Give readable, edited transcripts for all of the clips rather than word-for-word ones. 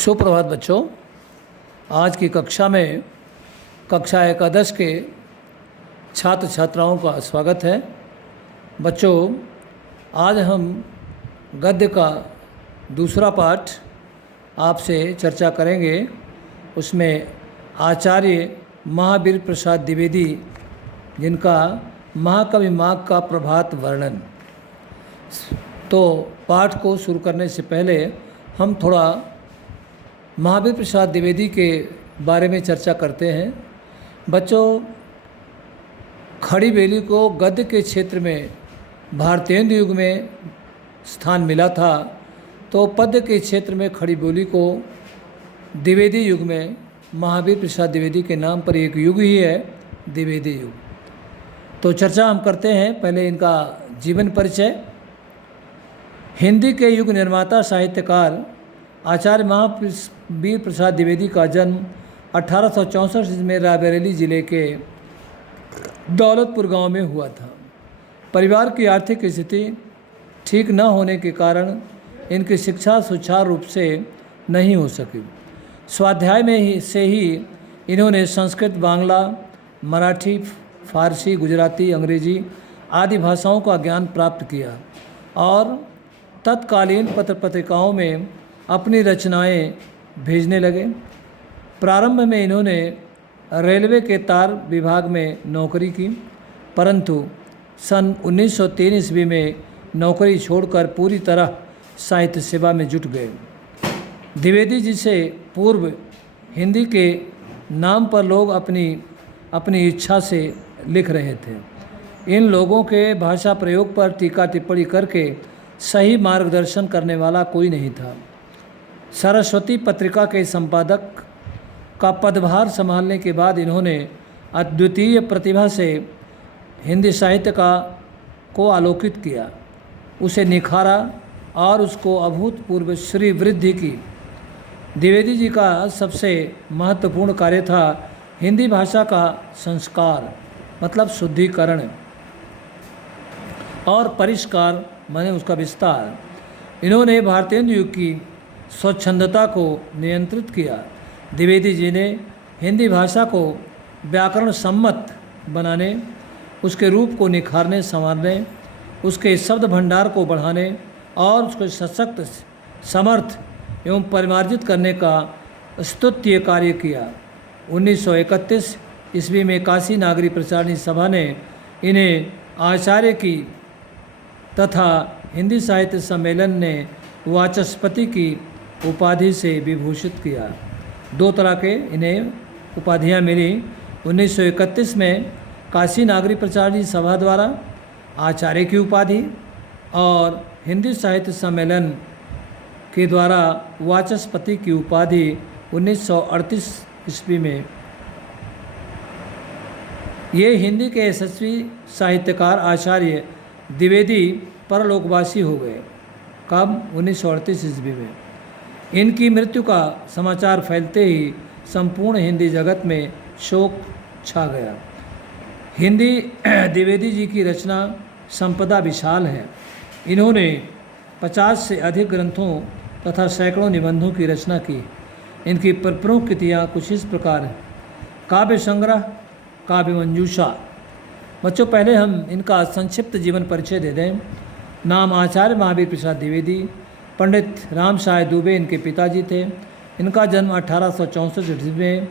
सुप्रभात बच्चों। आज की कक्षा में कक्षा एकादश के छात्र छात्राओं का स्वागत है। बच्चों, आज हम गद्य का दूसरा पाठ आपसे चर्चा करेंगे। उसमें आचार्य महावीर प्रसाद द्विवेदी जिनका महाकवि माघ का प्रभात वर्णन। तो पाठ को शुरू करने से पहले हम थोड़ा महावीर प्रसाद द्विवेदी के बारे में चर्चा करते हैं। बच्चों, खड़ी बेली को गद्य के क्षेत्र में भारतेंदु युग में स्थान मिला था, तो पद्य के क्षेत्र में खड़ी बोली को द्विवेदी युग में महावीर प्रसाद द्विवेदी के नाम पर एक युग ही है, द्विवेदी युग। तो चर्चा हम करते हैं। पहले इनका जीवन परिचय। हिंदी के युग निर्माता साहित्यकार आचार्य महावीर प्रसाद द्विवेदी का जन्म 1864 में रायबरेली जिले के दौलतपुर गांव में हुआ था। परिवार की आर्थिक स्थिति ठीक न होने के कारण इनकी शिक्षा सुचारू रूप से नहीं हो सकी। स्वाध्याय में से ही इन्होंने संस्कृत, बांग्ला, मराठी, फारसी, गुजराती, अंग्रेजी आदि भाषाओं का ज्ञान प्राप्त किया और तत्कालीन पत्र पत्रिकाओं में अपनी रचनाएं भेजने लगे। प्रारंभ में इन्होंने रेलवे के तार विभाग में नौकरी की, परंतु सन 1903 ईस्वी में नौकरी छोड़कर पूरी तरह साहित्य सेवा में जुट गए। द्विवेदी जी से पूर्व हिंदी के नाम पर लोग अपनी इच्छा से लिख रहे थे। इन लोगों के भाषा प्रयोग पर टीका टिप्पणी करके सही मार्गदर्शन करने वाला कोई नहीं था। सरस्वती पत्रिका के संपादक का पदभार संभालने के बाद इन्होंने अद्वितीय प्रतिभा से हिंदी साहित्य को आलोकित किया, उसे निखारा और उसको अभूतपूर्व श्री वृद्धि की। द्विवेदी जी का सबसे महत्वपूर्ण कार्य था हिंदी भाषा का संस्कार मतलब शुद्धिकरण और परिष्कार माने उसका विस्तार। इन्होंने भारतेंदु युग की स्वच्छंदता को नियंत्रित किया। द्विवेदी जी ने हिंदी भाषा को व्याकरण सम्मत बनाने, उसके रूप को निखारने संवारने, उसके शब्द भंडार को बढ़ाने और उसको सशक्त, समर्थ एवं परिमार्जित करने का स्तुत्य कार्य किया। 1931 ईस्वी में काशी नागरी प्रचारणी सभा ने इन्हें आचार्य की तथा हिंदी साहित्य सम्मेलन ने वाचस्पति की उपाधि से विभूषित किया। दो तरह के इन्हें उपाधियां मिली। 1931 में काशी नागरी प्रचारणी सभा द्वारा आचार्य की उपाधि और हिंदी साहित्य सम्मेलन के द्वारा वाचस्पति की उपाधि 1938 ईस्वी में। ये हिंदी के यशस्वी साहित्यकार आचार्य द्विवेदी परलोकवासी हो गए। कब? 1938 ईस्वी में। इनकी मृत्यु का समाचार फैलते ही संपूर्ण हिंदी जगत में शोक छा गया। हिंदी द्विवेदी जी की रचना संपदा विशाल है। इन्होंने 50 से अधिक ग्रंथों तथा सैकड़ों निबंधों की रचना की। इनकी प्रमुख कृतियाँ कुछ इस प्रकार हैं। काव्य संग्रह, काव्य मंजूषा। बच्चों, पहले हम इनका संक्षिप्त जीवन परिचय दे दें। नाम आचार्य महावीर प्रसाद द्विवेदी। पंडित राम साय दुबे इनके पिताजी थे। इनका जन्म 1864 ईस्वी में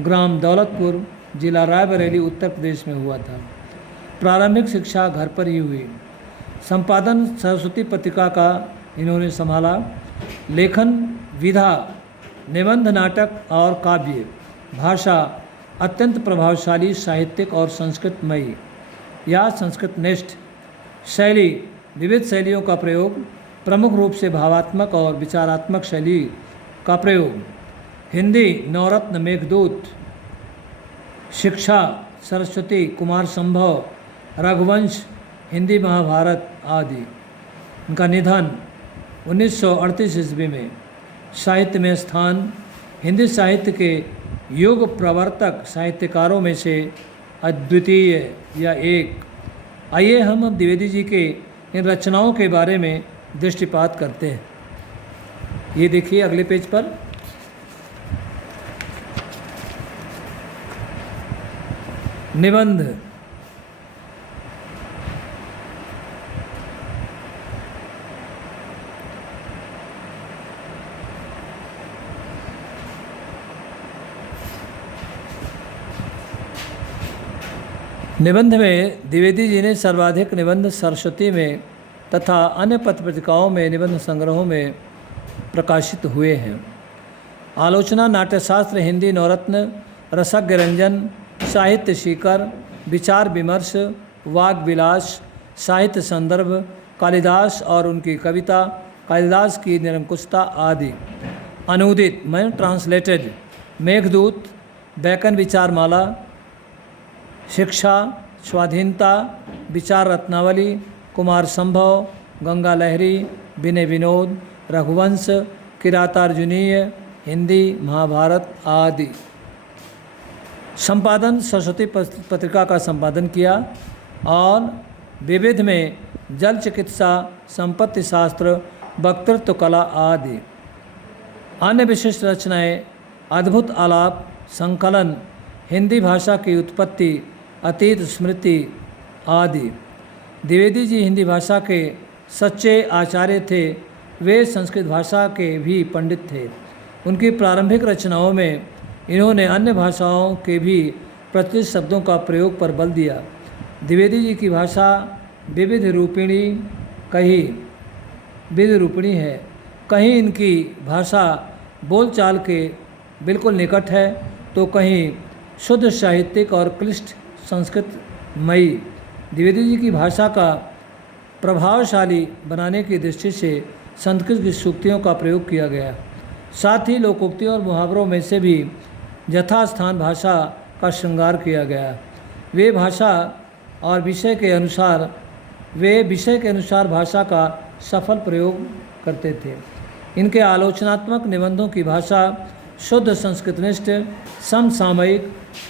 ग्राम दौलतपुर, जिला रायबरेली, उत्तर प्रदेश में हुआ था। प्रारंभिक शिक्षा घर पर ही हुई। संपादन सरस्वती पत्रिका का इन्होंने संभाला। लेखन विधा, निबंध, नाटक और काव्य भाषा अत्यंत प्रभावशाली, साहित्यिक और संस्कृतमयी या संस्कृतनिष्ठ शैली, विविध शैलियों का प्रयोग, प्रमुख रूप से भावात्मक और विचारात्मक शैली का प्रयोग। हिंदी नवरत्न, मेघदूत, शिक्षा, सरस्वती, कुमार संभव, रघुवंश, हिंदी महाभारत आदि। इनका निधन 1938 ईस्वी में। साहित्य में स्थान। हिंदी साहित्य के युग प्रवर्तक साहित्यकारों में से अद्वितीय या एक। आइए हम द्विवेदी जी के इन रचनाओं के बारे में दृष्टिपात करते हैं। ये देखिए अगले पेज पर। निबंध। निबंध में द्विवेदी जी ने सर्वाधिक निबंध सरस्वती में तथा अन्य पत्र पत्रिकाओं में निबंध संग्रहों में प्रकाशित हुए हैं। आलोचना, नाट्यशास्त्र, हिंदी नवरत्न, रसज्ञ रंजन, साहित्य शिखर, विचार विमर्श, वाग विलास, साहित्य संदर्भ, कालिदास और उनकी कविता, कालिदास की निरंकुशता आदि। अनुदित मैं ट्रांसलेटेड, मेघदूत, बैकन विचारमाला, शिक्षा, स्वाधीनता, विचार रत्नावली, कुमार संभव, गंगा लहरी, विनय विनोद, रघुवंश, किरातार्जुनीय, हिंदी, महाभारत आदि। संपादन, सरस्वती पत्रिका का संपादन किया और विविध में जल चिकित्सा, संपत्ति शास्त्र, वक्तृत्व कला आदि। अन्य विशिष्ट रचनाएं, अद्भुत आलाप, संकलन, हिंदी भाषा की उत्पत्ति, अतीत स्मृति आदि। द्विवेदी जी हिंदी भाषा के सच्चे आचार्य थे। वे संस्कृत भाषा के भी पंडित थे। उनकी प्रारंभिक रचनाओं में इन्होंने अन्य भाषाओं के भी प्रचलित शब्दों का प्रयोग पर बल दिया। द्विवेदी जी की भाषा विविध रूपिणी है। कहीं इनकी भाषा बोलचाल के बिल्कुल निकट है तो कहीं शुद्ध साहित्यिक और क्लिष्ट संस्कृतमयी। द्विवेदी जी की भाषा का प्रभावशाली बनाने की दृष्टि से संस्कृत की सूक्तियों का प्रयोग किया गया। साथ ही लोकोक्तियों और मुहावरों में से भी यथास्थान भाषा का श्रृंगार किया गया। वे विषय के अनुसार भाषा का सफल प्रयोग करते थे। इनके आलोचनात्मक निबंधों की भाषा शुद्ध संस्कृतनिष्ठ, समसामयिक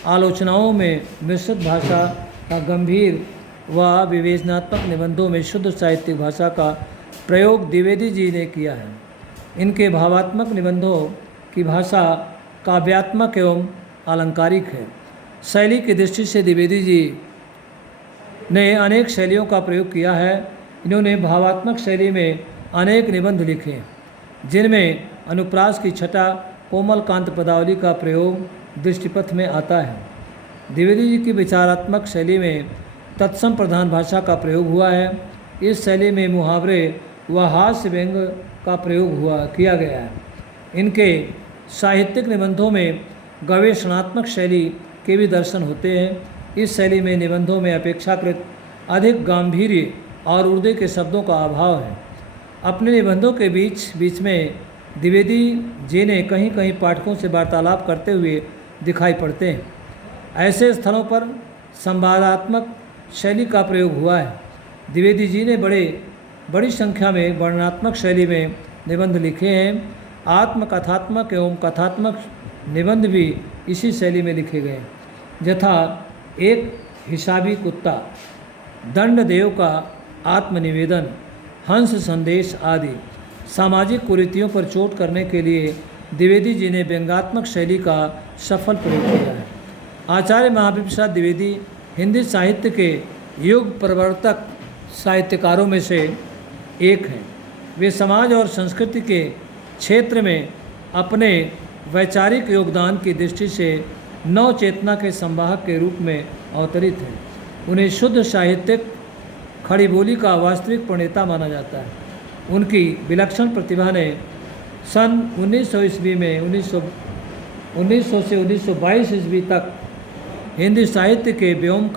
आलोचनाओं में मिश्रित भाषा का गंभीर व विवेचनात्मक निबंधों में शुद्ध साहित्यिक भाषा का प्रयोग द्विवेदी जी ने किया है। इनके भावात्मक निबंधों की भाषा काव्यात्मक एवं अलंकारिक है। शैली की दृष्टि से द्विवेदी जी ने अनेक शैलियों का प्रयोग किया है। इन्होंने भावात्मक शैली में अनेक निबंध लिखे जिनमें अनुप्रास की छटा, कोमल कांत पदावली का प्रयोग दृष्टिपथ में आता है। द्विवेदी जी की विचारात्मक शैली में तत्सम प्रधान भाषा का प्रयोग हुआ है। इस शैली में मुहावरे व हास्य व्यंग का प्रयोग किया गया है। इनके साहित्यिक निबंधों में गवेषणात्मक शैली के भी दर्शन होते हैं। इस शैली में निबंधों में अपेक्षाकृत अधिक गांधीर्य और उर्दू के शब्दों का अभाव है। अपने निबंधों के बीच में द्विवेदी जी ने कहीं कहीं पाठकों से वार्तालाप करते हुए दिखाई पड़ते हैं। ऐसे स्थलों पर संवादात्मक शैली का प्रयोग हुआ है। द्विवेदी जी ने बड़ी संख्या में वर्णनात्मक शैली में निबंध लिखे हैं। आत्मकथात्मक एवं कथात्मक निबंध भी इसी शैली में लिखे गए, यथा एक हिसाबी कुत्ता, दंडदेव का आत्मनिवेदन, हंस संदेश आदि। सामाजिक कुरीतियों पर चोट करने के लिए द्विवेदी जी ने व्यंग्यात्मक शैली का सफल प्रयोग किया है। आचार्य महावीर प्रसाद द्विवेदी हिंदी साहित्य के युग प्रवर्तक साहित्यकारों में से एक हैं। वे समाज और संस्कृति के क्षेत्र में अपने वैचारिक योगदान की दृष्टि से नव चेतना के संवाहक के रूप में अवतरित हैं। उन्हें शुद्ध साहित्यिक खड़ी बोली का वास्तविक प्रणेता माना जाता है। उनकी विलक्षण प्रतिभा ने सन 1900 ईस्वी में 1900 से 1922 ईस्वी तक हिंदी साहित्य के व्योम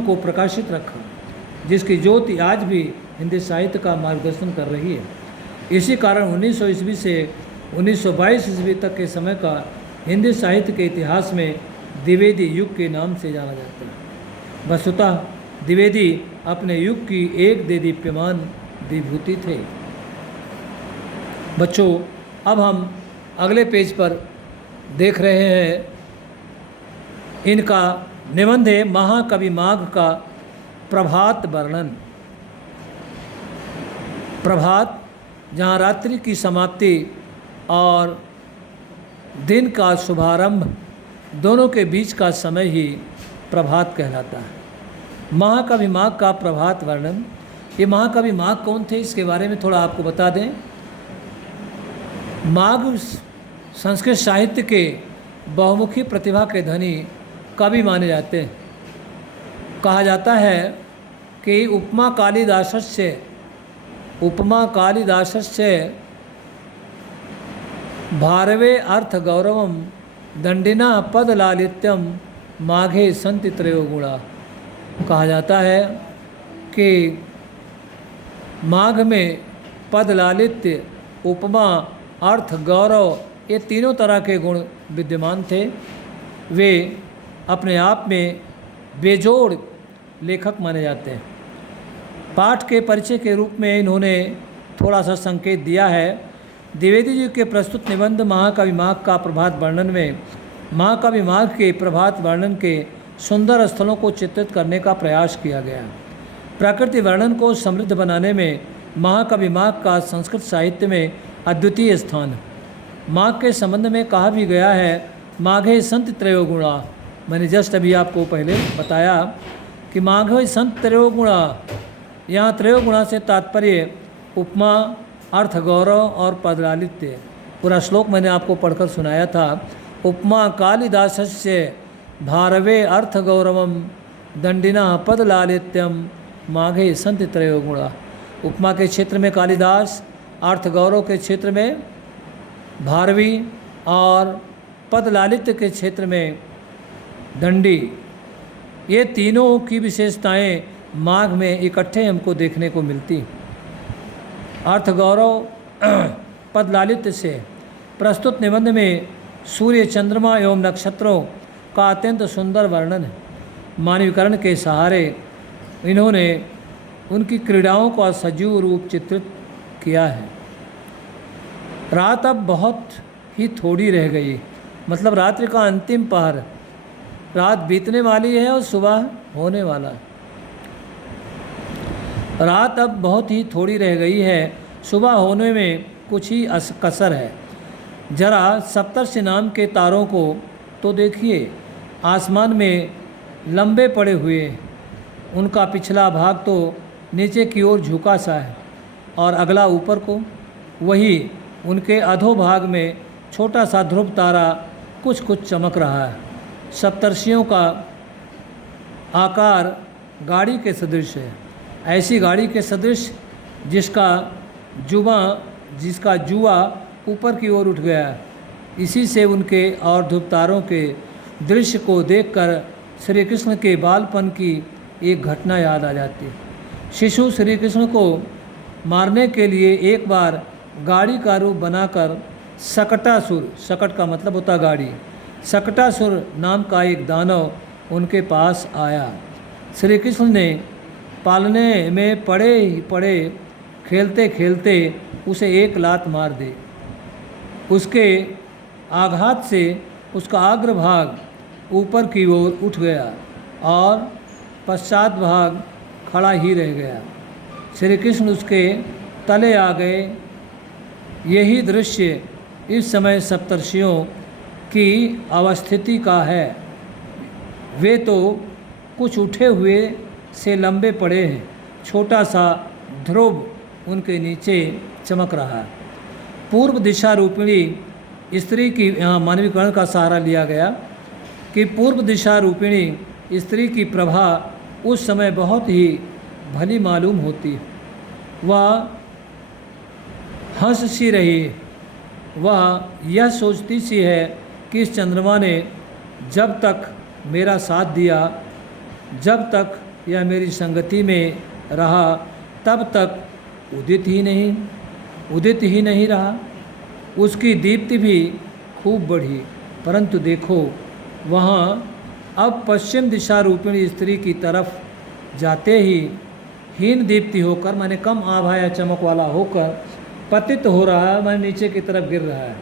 को प्रकाशित रखा, जिसकी ज्योति आज भी हिंदी साहित्य का मार्गदर्शन कर रही है। इसी कारण 1900 ईस्वी से 1922 ईस्वी तक के समय का हिंदी साहित्य के इतिहास में द्विवेदी युग के नाम से जाना जाता है। वस्तुतः द्विवेदी अपने युग की एक देदीप्यमान विभूति थे। बच्चों, अब हम अगले पेज पर देख रहे हैं इनका निबंध है महाकवि माघ का प्रभात वर्णन। प्रभात, जहाँ रात्रि की समाप्ति और दिन का शुभारंभ दोनों के बीच का समय ही प्रभात कहलाता है। महाकवि माघ का प्रभात वर्णन। ये महाकवि माघ कौन थे, इसके बारे में थोड़ा आपको बता दें। माघ संस्कृत साहित्य के बहुमुखी प्रतिभा के धनी कवि माने जाते हैं। कहा जाता है कि उपमा कालिदासस्य भारवे अर्थ गौरवम दंडिना पद लालित्यम माघे संति त्रयो गुणा। कहा जाता है कि माघ में पद लालित्य, उपमा, अर्थ, गौरव, ये तीनों तरह के गुण विद्यमान थे। वे अपने आप में बेजोड़ लेखक माने जाते हैं। पाठ के परिचय के रूप में इन्होंने थोड़ा सा संकेत दिया है। द्विवेदी जी के प्रस्तुत निबंध महाकवि माघ का प्रभात वर्णन में महाकवि माघ के प्रभात वर्णन के सुंदर स्थलों को चित्रित करने का प्रयास किया गया। प्रकृति वर्णन को समृद्ध बनाने में महाकवि माघ का संस्कृत साहित्य में अद्वितीय स्थान है। माघ के संबंध में कहा भी गया है, माघे संत त्रयो गुणा। मैंने जस्ट अभी आपको पहले बताया कि माघे संत त्रयो गुणा। यहाँ त्रयो गुणा से तात्पर्य उपमा, अर्थ गौरव और पदलालित्य। पूरा श्लोक मैंने आपको पढ़कर सुनाया था। उपमा कालिदासस्य भारवे अर्थ गौरवम दंडिना पद लालित्यम माघे संत त्रयो गुणा। उपमा के क्षेत्र में कालिदास, अर्थ गौरव के क्षेत्र में भारवी और पद लालित्य के क्षेत्र में दंडी, ये तीनों की विशेषताएं माघ में इकट्ठे हमको देखने को मिलती। अर्थ गौरव पद लालित्य से प्रस्तुत निबंध में सूर्य, चंद्रमा एवं नक्षत्रों का अत्यंत सुंदर वर्णन है। मानवीकरण के सहारे इन्होंने उनकी क्रीड़ाओं का सजीव रूप चित्रित किया है। रात अब बहुत ही थोड़ी रह गई, मतलब रात्रि का अंतिम पहर, रात बीतने वाली है और सुबह होने वाला है। रात अब बहुत ही थोड़ी रह गई है, सुबह होने में कुछ ही कसर है। जरा सप्तर्षि नाम के तारों को तो देखिए, आसमान में लंबे पड़े हुए। उनका पिछला भाग तो नीचे की ओर झुका सा है और अगला ऊपर को। वही उनके अधोभाग में छोटा सा ध्रुव तारा कुछ कुछ चमक रहा है। सप्तर्षियों का आकार गाड़ी के सदृश है, ऐसी गाड़ी के सदृश जिसका जुआ ऊपर की ओर उठ गया। इसी से उनके और ध्रुव तारों के दृश्य को देखकर श्री कृष्ण के बालपन की एक घटना याद आ जाती है। शिशु श्री कृष्ण को मारने के लिए एक बार गाड़ी का रूप बनाकर सकटासुर, सकट का मतलब होता गाड़ी, सकटासुर नाम का एक दानव उनके पास आया। श्री कृष्ण ने पालने में पड़े खेलते खेलते उसे एक लात मार दी। उसके आघात से उसका अग्रभाग ऊपर की ओर उठ गया और पश्चात भाग खड़ा ही रह गया। श्री कृष्ण उसके तले आ गए। यही दृश्य इस समय सप्तर्षियों की अवस्थिति का है। वे तो कुछ उठे हुए से लंबे पड़े हैं, छोटा सा ध्रुव उनके नीचे चमक रहा है। पूर्व दिशा रूपिणी स्त्री की, यहाँ मानवीकरण का सहारा लिया गया कि पूर्व दिशा रूपिणी स्त्री की प्रभा उस समय बहुत ही भली मालूम होती। वह हंस सी रही, वह यह सोचती सी है कि इस चंद्रमा ने जब तक मेरा साथ दिया, जब तक यह मेरी संगति में रहा, तब तक उदित ही नहीं रहा। उसकी दीप्ति भी खूब बढ़ी, परंतु देखो वहाँ अब पश्चिम दिशा रूपिणी स्त्री की तरफ जाते ही हीन दीप्ति होकर, माने कम आभा या चमक वाला होकर पतित हो रहा है, माने नीचे की तरफ गिर रहा है।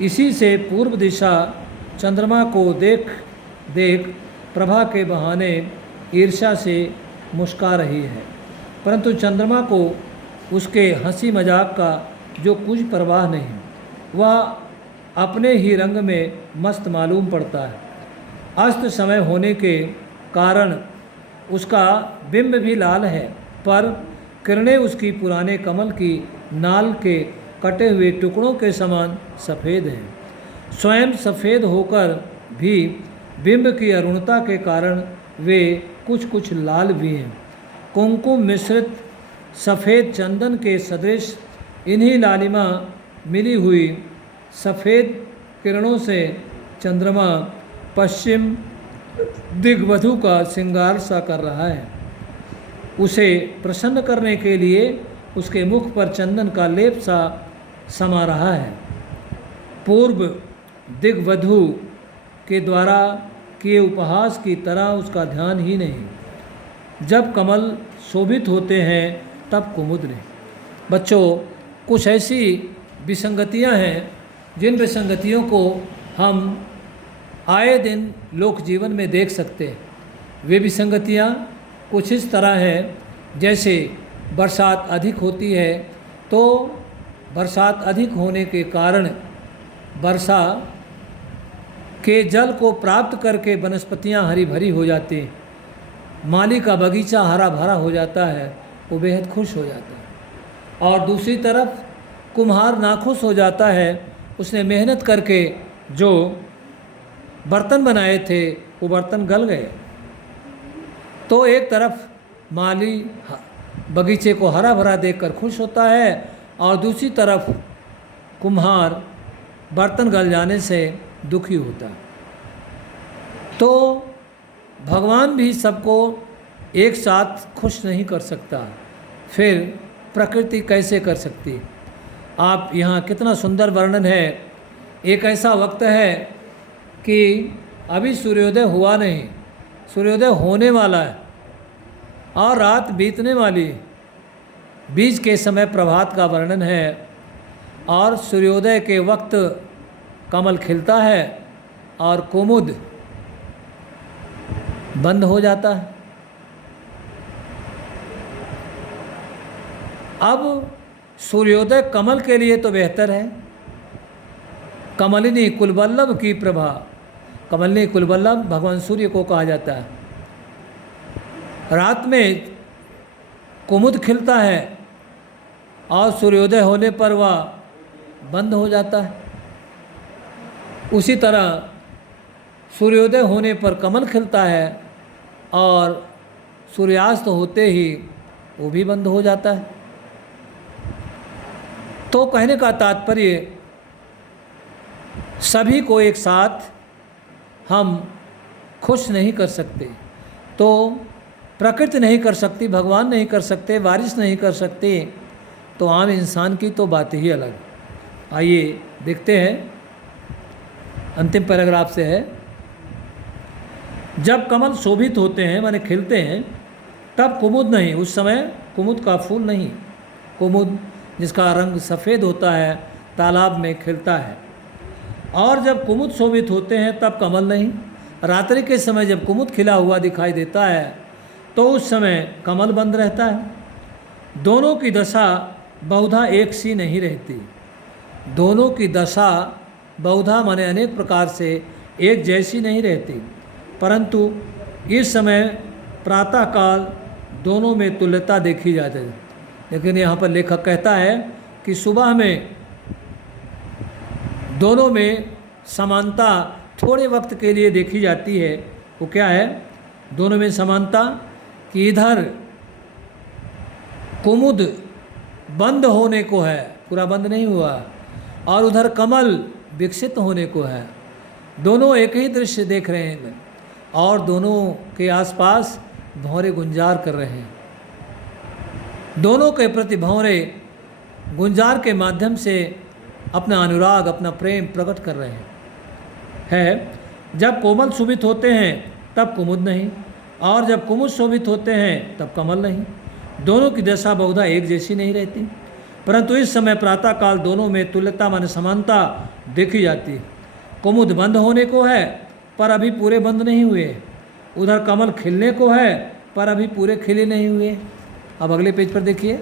इसी से पूर्व दिशा चंद्रमा को देख प्रभा के बहाने ईर्ष्या से मुस्का रही है, परंतु चंद्रमा को उसके हंसी मजाक का जो कुछ परवाह नहीं, वह अपने ही रंग में मस्त मालूम पड़ता है। अस्त समय होने के कारण उसका बिंब भी लाल है, पर किरणें उसकी पुराने कमल की नाल के कटे हुए टुकड़ों के समान सफ़ेद हैं। स्वयं सफ़ेद होकर भी बिंब की अरुणता के कारण वे कुछ कुछ लाल भी हैं। कुमकुम मिश्रित सफ़ेद चंदन के सदृश इन्हीं लालिमा मिली हुई सफ़ेद किरणों से चंद्रमा पश्चिम दिग्वधू का श्रृंगार सा कर रहा है। उसे प्रसन्न करने के लिए उसके मुख पर चंदन का लेप सा समा रहा है। पूर्व दिग्वधू के द्वारा किए उपहास की तरह उसका ध्यान ही नहीं। जब कमल शोभित होते हैं तब कुमुद नहीं। बच्चों, कुछ ऐसी विसंगतियां हैं जिन विसंगतियों को हम आए दिन लोक जीवन में देख सकते हैं। वे विसंगतियां कुछ इस तरह हैं, जैसे बरसात अधिक होती है तो बरसात अधिक होने के कारण वर्षा के जल को प्राप्त करके वनस्पतियां हरी भरी हो जाती हैं। माली का बगीचा हरा भरा हो जाता है, वो बेहद खुश हो जाता है। और दूसरी तरफ कुम्हार नाखुश हो जाता है, उसने मेहनत करके जो बर्तन बनाए थे वो बर्तन गल गए। तो एक तरफ माली बगीचे को हरा भरा देखकर खुश होता है और दूसरी तरफ कुम्हार बर्तन गल जाने से दुखी होता है। तो भगवान भी सबको एक साथ खुश नहीं कर सकता, फिर प्रकृति कैसे कर सकती। आप यहाँ कितना सुंदर वर्णन है। एक ऐसा वक्त है कि अभी सूर्योदय हुआ नहीं, सूर्योदय होने वाला है और रात बीतने वाली है। बीच के समय प्रभात का वर्णन है और सूर्योदय के वक्त कमल खिलता है और कुमुद बंद हो जाता है। अब सूर्योदय कमल के लिए तो बेहतर है। कमलिनी कुलवल्लभ की प्रभा, कमलिनी कुलवल्लभ भगवान सूर्य को कहा जाता है। रात में कुमुद खिलता है और सूर्योदय होने पर वह बंद हो जाता है। उसी तरह सूर्योदय होने पर कमल खिलता है और सूर्यास्त होते ही वो भी बंद हो जाता है। तो कहने का तात्पर्य, सभी को एक साथ हम खुश नहीं कर सकते। तो प्रकृति नहीं कर सकती, भगवान नहीं कर सकते, बारिश नहीं कर सकते, तो आम इंसान की तो बात ही अलग। आइए देखते हैं, अंतिम पैराग्राफ से है। जब कमल शोभित होते हैं माने खिलते हैं, तब कुमुद नहीं, उस समय कुमुद का फूल नहीं। कुमुद जिसका रंग सफ़ेद होता है तालाब में खिलता है। और जब कुमुद शोभित होते हैं तब कमल नहीं। रात्रि के समय जब कुमुद खिला हुआ दिखाई देता है तो उस समय कमल बंद रहता है। दोनों की दशा बहुधा एक सी नहीं रहती। दोनों की दशा बहुधा माने अनेक प्रकार से एक जैसी नहीं रहती, परंतु इस समय प्रातःकाल दोनों में तुल्यता देखी जाती है। लेकिन यहाँ पर लेखक कहता है कि सुबह में दोनों में समानता थोड़े वक्त के लिए देखी जाती है। वो क्या है दोनों में समानता? कि इधर कुमुद बंद होने को है, पूरा बंद नहीं हुआ, और उधर कमल विकसित होने को है। दोनों एक ही दृश्य देख रहे हैं और दोनों के आसपास भंवरे गुंजार कर रहे हैं। दोनों के प्रति भंवरे गुंजार के माध्यम से अपना अनुराग, अपना प्रेम प्रकट कर रहे हैं। जब कोमल शोभित होते हैं तब कुमुद नहीं, और जब कुमुद शोभित होते हैं तब कमल नहीं। दोनों की दशा बहुधा एक जैसी नहीं रहती, परंतु इस समय प्रातःकाल दोनों में तुल्यता माने समानता देखी जाती है। कुमुद बंद होने को है पर अभी पूरे बंद नहीं हुए, उधर कमल खिलने को है पर अभी पूरे खिले नहीं हुए। अब अगले पेज पर देखिए।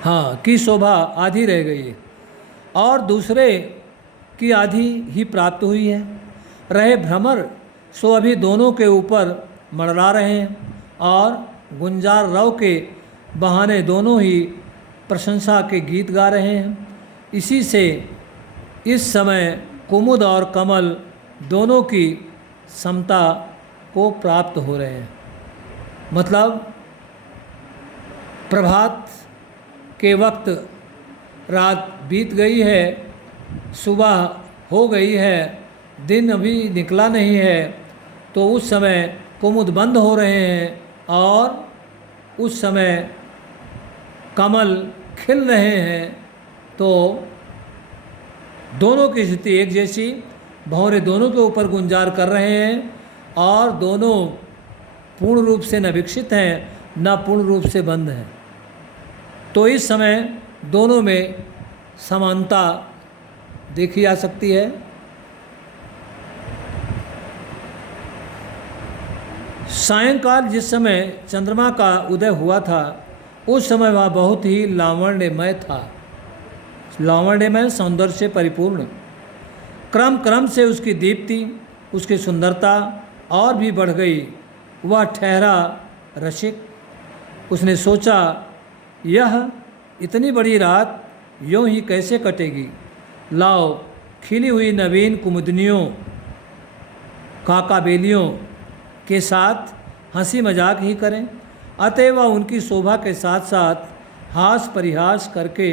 हाँ की शोभा आधी रह गई है और दूसरे की आधी ही प्राप्त हुई है। रहे भ्रमर सो अभी दोनों के ऊपर मंडरा रहे हैं और गुंजार रव के बहाने दोनों ही प्रशंसा के गीत गा रहे हैं। इसी से इस समय कुमुद और कमल दोनों की समता को प्राप्त हो रहे हैं। मतलब प्रभात के वक्त रात बीत गई है, सुबह हो गई है, दिन अभी निकला नहीं है, तो उस समय कुमुद बंद हो रहे हैं और उस समय कमल खिल रहे हैं। तो दोनों की स्थिति एक जैसी, भंवरे दोनों के ऊपर गुंजार कर रहे हैं और दोनों पूर्ण रूप से न विकसित हैं न पूर्ण रूप से बंद हैं। तो इस समय दोनों में समानता देखी जा सकती है। सायंकाल जिस समय चंद्रमा का उदय हुआ था उस समय वह बहुत ही लावण्यमय था, लावण्यमय सौंदर्य से परिपूर्ण। क्रम क्रम से उसकी दीप्ति, उसकी सुंदरता और भी बढ़ गई। वह ठहरा रसिक। उसने सोचा यह इतनी बड़ी रात यूँ ही कैसे कटेगी। लाओ खिली हुई नवीन कुमुदनियों, काकाबेलियों के साथ हंसी मजाक ही करें। अतएव वह उनकी शोभा के साथ साथ हास परिहास करके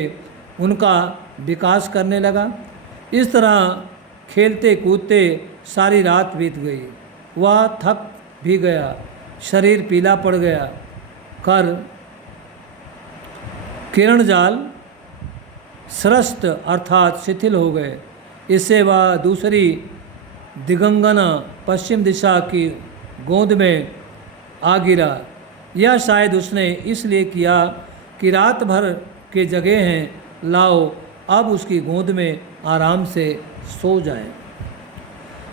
उनका विकास करने लगा। इस तरह खेलते कूदते सारी रात बीत गई। वह थक भी गया, शरीर पीला पड़ गया, कर किरण जाल स्रस्त अर्थात शिथिल हो गए। इससे वह दूसरी दिगंगना पश्चिम दिशा की गोंद में आ गिरा। यह शायद उसने इसलिए किया कि रात भर के जगे हैं, लाओ अब उसकी गोंद में आराम से सो जाए।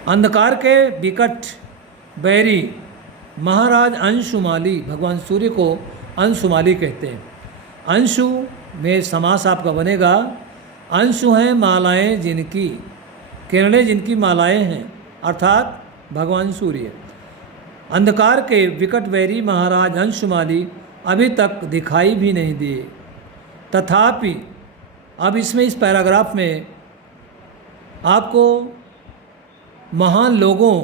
अंधकार के विकट बैरी महाराज अंशुमाली, भगवान सूर्य को अंशुमाली कहते हैं। अंशु में समास आपका बनेगा, अंशु हैं मालाएं जिनकी, किरणें जिनकी मालाएं हैं, अर्थात भगवान सूर्य। अंधकार के विकट बैरी महाराज अंशुमाली अभी तक दिखाई भी नहीं दिए। तथापि अब इसमें इस पैराग्राफ में आपको महान लोगों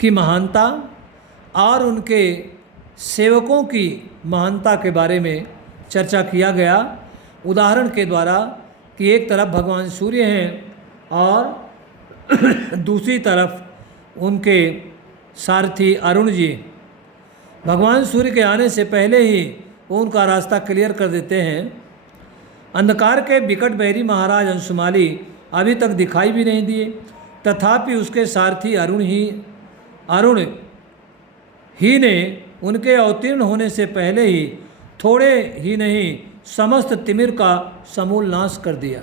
की महानता और उनके सेवकों की महानता के बारे में चर्चा किया गया, उदाहरण के द्वारा कि एक तरफ भगवान सूर्य हैं और दूसरी तरफ उनके सारथी अरुण जी। भगवान सूर्य के आने से पहले ही वो उनका रास्ता क्लियर कर देते हैं। अंधकार के विकट बैरी महाराज अंशुमाली अभी तक दिखाई भी नहीं दिए, तथापि उसके सारथी अरुण ही ने उनके अवतीर्ण होने से पहले ही थोड़े ही नहीं समस्त तिमिर का समूल नाश कर दिया।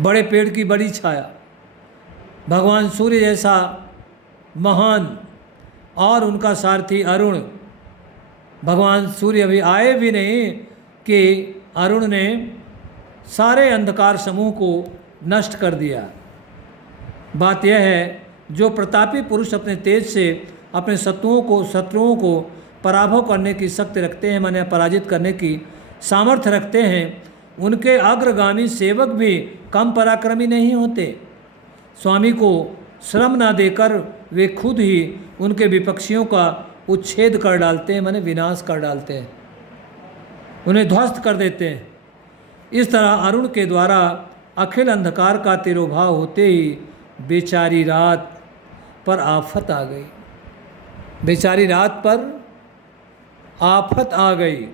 बड़े पेड़ की बड़ी छाया, भगवान सूर्य जैसा महान और उनका सारथी अरुण। भगवान सूर्य अभी आए भी नहीं कि अरुण ने सारे अंधकार समूह को नष्ट कर दिया। बात यह है, जो प्रतापी पुरुष अपने तेज से अपने शत्रुओं को पराभव करने की शक्ति रखते हैं, माने पराजित करने की सामर्थ्य रखते हैं, उनके अग्रगामी सेवक भी कम पराक्रमी नहीं होते। स्वामी को श्रम ना देकर वे खुद ही उनके विपक्षियों का उच्छेद कर डालते हैं, माने विनाश कर डालते हैं, उन्हें ध्वस्त कर देते हैं। इस तरह अरुण के द्वारा अखिल अंधकार का तिरोभाव होते ही बेचारी रात पर आफत आ गई। बेचारी रात पर आफत आ गई,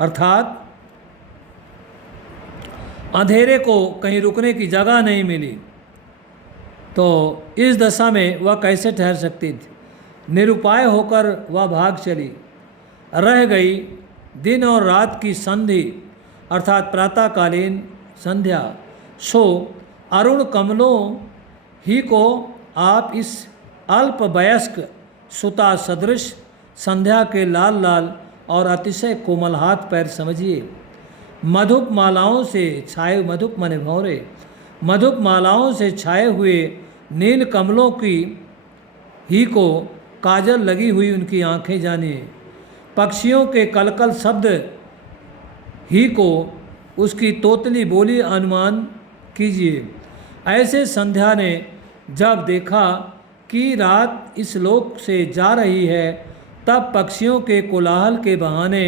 अर्थात अंधेरे को कहीं रुकने की जगह नहीं मिली। तो इस दशा में वह कैसे ठहर सकती थी। निरुपाय होकर वह भाग चली। रह गई दिन और रात की संधि, अर्थात प्रातःकालीन संध्या। सो अरुण कमलों ही को आप इस अल्प वयस्क सुता सदृश संध्या के लाल लाल और अतिशय कोमल हाथ पैर समझिए। मधुप मालाओं से छाए, मधुप माने भौरे, मधुप मालाओं से छाए हुए नील कमलों की ही को काजल लगी हुई उनकी आंखें जानिए। पक्षियों के कलकल शब्द ही को उसकी तोतली बोली अनुमान कीजिए। ऐसे संध्या ने जब देखा कि रात इस लोक से जा रही है, तब पक्षियों के कोलाहल के बहाने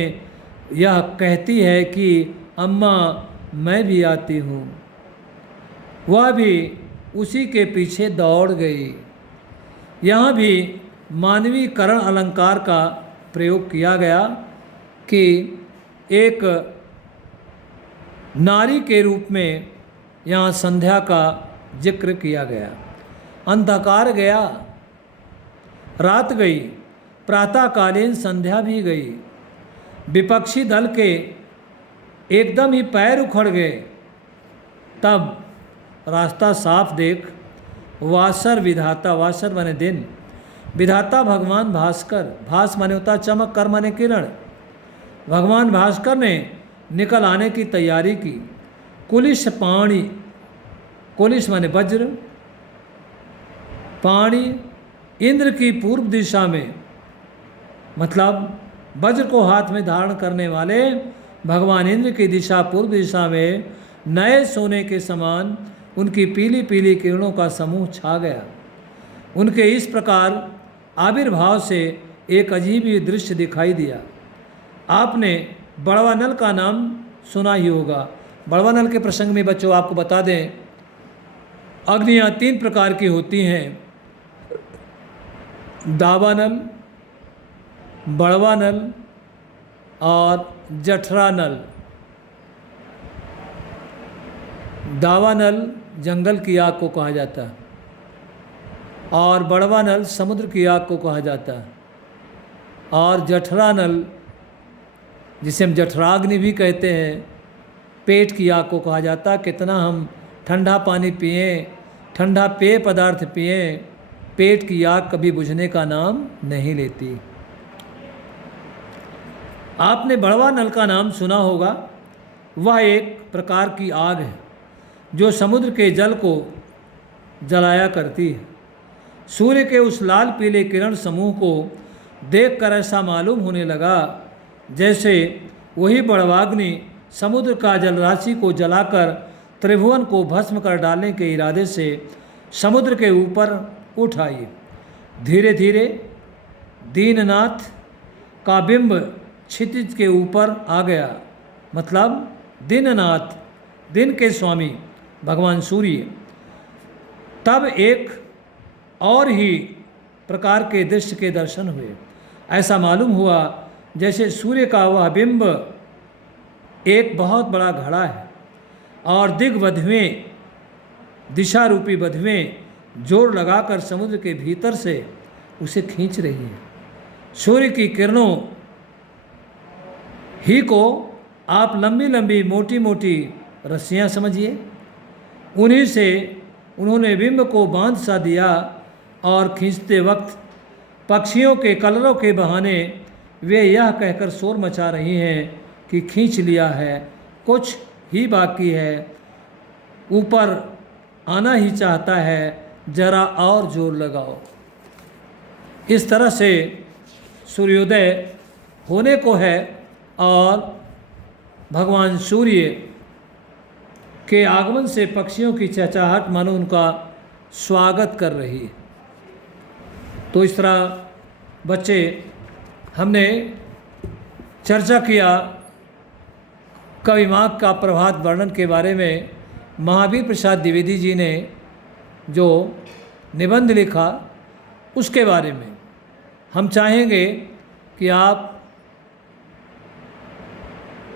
यह कहती है कि अम्मा मैं भी आती हूँ। वह भी उसी के पीछे दौड़ गई। यहाँ भी मानवीय करण अलंकार का प्रयोग किया गया कि एक नारी के रूप में यहाँ संध्या का जिक्र किया गया। अंधकार गया, रात गई, प्रातःकालीन संध्या भी गई। विपक्षी दल के एकदम ही पैर उखड़ गए। तब रास्ता साफ देख वासर विधाता, वासर माने दिन, विधाता भगवान भास्कर, भास माने होता चमक, कर माने किरण, भगवान भास्कर ने निकल आने की तैयारी की। कुलिश पाणी, कुलिश माने वज्र, पाणी इंद्र की पूर्व दिशा में, मतलब वज्र को हाथ में धारण करने वाले भगवान इंद्र की दिशा पूर्व दिशा में नए सोने के समान उनकी पीली पीली किरणों का समूह छा गया। उनके इस प्रकार आविर्भाव से एक अजीब ही दृश्य दिखाई दिया। आपने बड़वा नल का नाम सुना ही होगा। बड़वा नल के प्रसंग में बच्चों आपको बता दें, अग्नियाँ 3 प्रकार की होती हैं, दावा नल, बड़वा नल और जठरा नल। दावा नल जंगल की आग को कहा जाता है और बड़वा नल समुद्र की आग को कहा जाता है, और जठरा नल जिसे हम जठराग्नि भी कहते हैं, पेट की आग को कहा जाता है। कितना हम ठंडा पानी पिए, ठंडा पेय पदार्थ पिए, पेट की आग कभी बुझने का नाम नहीं लेती। आपने बड़वा नल का नाम सुना होगा। वह एक प्रकार की आग है जो समुद्र के जल को जलाया करती है। सूर्य के उस लाल पीले किरण समूह को देखकर ऐसा मालूम होने लगा जैसे वही बड़वाग्नि समुद्र का जलराशि को जलाकर त्रिभुवन को भस्म कर डालने के इरादे से समुद्र के ऊपर उठ आई। धीरे धीरे दीननाथ का बिंब क्षितिज के ऊपर आ गया, मतलब दीननाथ, दिन के स्वामी भगवान सूर्य। तब एक और ही प्रकार के दृश्य के दर्शन हुए। ऐसा मालूम हुआ जैसे सूर्य का वह बिंब एक बहुत बड़ा घड़ा है और दिग्वधुएं, दिशा रूपी वधुएं जोर लगाकर समुद्र के भीतर से उसे खींच रही हैं। सूर्य की किरणों ही को आप लंबी लंबी मोटी मोटी रस्सियाँ समझिए। उन्हीं से उन्होंने बिंब को बांध सा दिया और खींचते वक्त पक्षियों के कलरों के बहाने वे यह कहकर शोर मचा रही हैं कि खींच लिया है, कुछ ही बाकी है, ऊपर आना ही चाहता है, जरा और जोर लगाओ। इस तरह से सूर्योदय होने को है और भगवान सूर्य के आगमन से पक्षियों की चहचहाहट मानो उनका स्वागत कर रही है। तो इस तरह बच्चे हमने चर्चा किया कवि माघ का प्रभात वर्णन के बारे में। महावीर प्रसाद द्विवेदी जी ने जो निबंध लिखा उसके बारे में हम चाहेंगे कि आप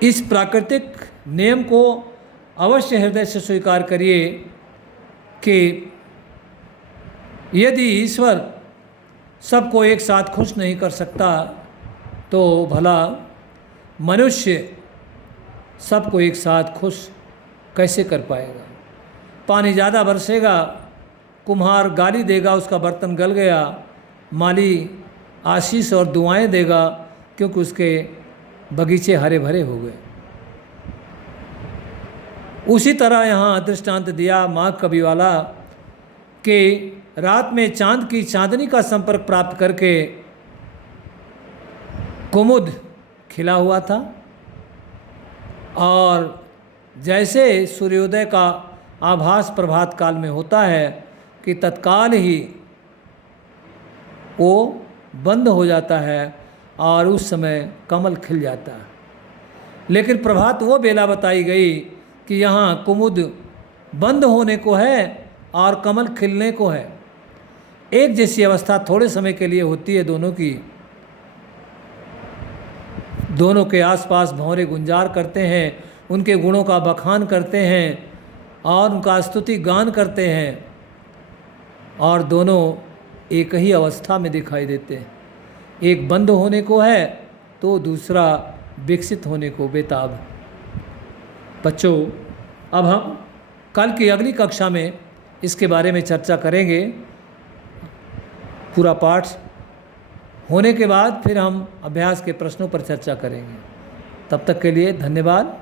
इस प्राकृतिक नियम को अवश्य हृदय से स्वीकार करिए कि यदि ईश्वर सबको एक साथ खुश नहीं कर सकता तो भला मनुष्य सबको एक साथ खुश कैसे कर पाएगा। पानी ज़्यादा बरसेगा, कुम्हार गाली देगा, उसका बर्तन गल गया, माली आशीष और दुआएं देगा क्योंकि उसके बगीचे हरे भरे हो गए। उसी तरह यहाँ दृष्टांत दिया माघ कविवाला कि रात में चांद की चांदनी का संपर्क प्राप्त करके कुमुद खिला हुआ था, और जैसे सूर्योदय का आभास प्रभात काल में होता है कि तत्काल ही वो बंद हो जाता है और उस समय कमल खिल जाता है। लेकिन प्रभात वो बेला बताई गई कि यहाँ कुमुद बंद होने को है और कमल खिलने को है। एक जैसी अवस्था थोड़े समय के लिए होती है दोनों की। दोनों के आसपास भंवरे गुंजार करते हैं, उनके गुणों का बखान करते हैं और उनका स्तुति गान करते हैं, और दोनों एक ही अवस्था में दिखाई देते हैं। एक बंद होने को है तो दूसरा विकसित होने को बेताब। बच्चों, अब हम कल की अगली कक्षा में इसके बारे में चर्चा करेंगे। पूरा पाठ होने के बाद फिर हम अभ्यास के प्रश्नों पर चर्चा करेंगे। तब तक के लिए धन्यवाद।